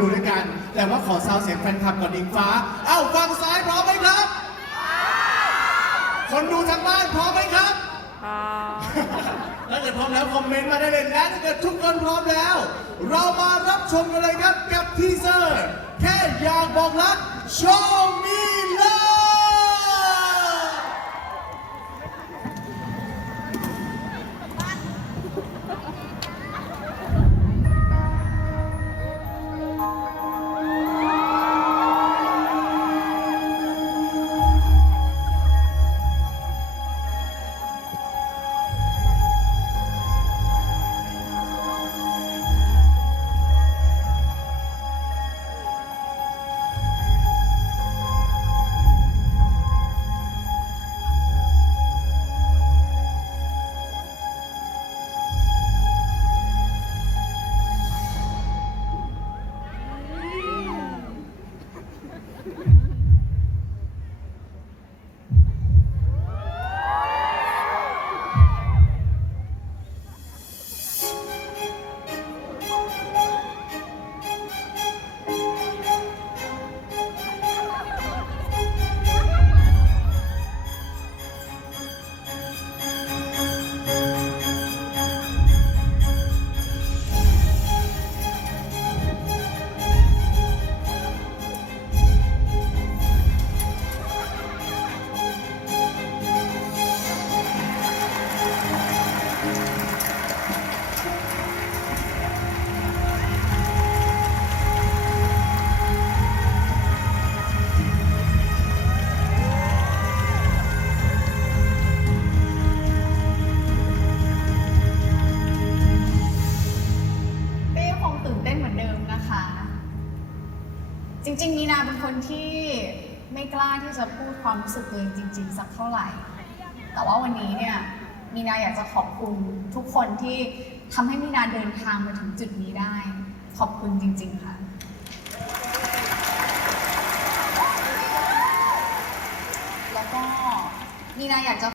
ดูด้วยกัน แต่ว่าขอซาวเสียงแฟนคลับก่อนดิงฟ้า เอ้าฝั่งซ้ายพร้อมไหมครับ คนดูทางบ้านพร้อมไหมครับ ถ้าเกิดพร้อมแล้วคอมเมนต์มาได้เลยและถ้าเกิดทุกคนพร้อมแล้ว เรามารับชมกันเลยครับกับทีเซอร์ แค่อยากบอกรักโชว์ จริงๆมีนาเป็นคนที่ไม่กล้าที่จะพูดความรู้สึกตัวเองจริง ๆ สักเท่าไหร่ แต่ว่าวันนี้เนี่ยมีนาอยากจะขอบคุณทุกคนที่ทำให้มีนาเดินทางมาถึงจุดนี้ได้ ขอบคุณจริง ๆ ค่ะ แล้วก็มีนาอยากจะ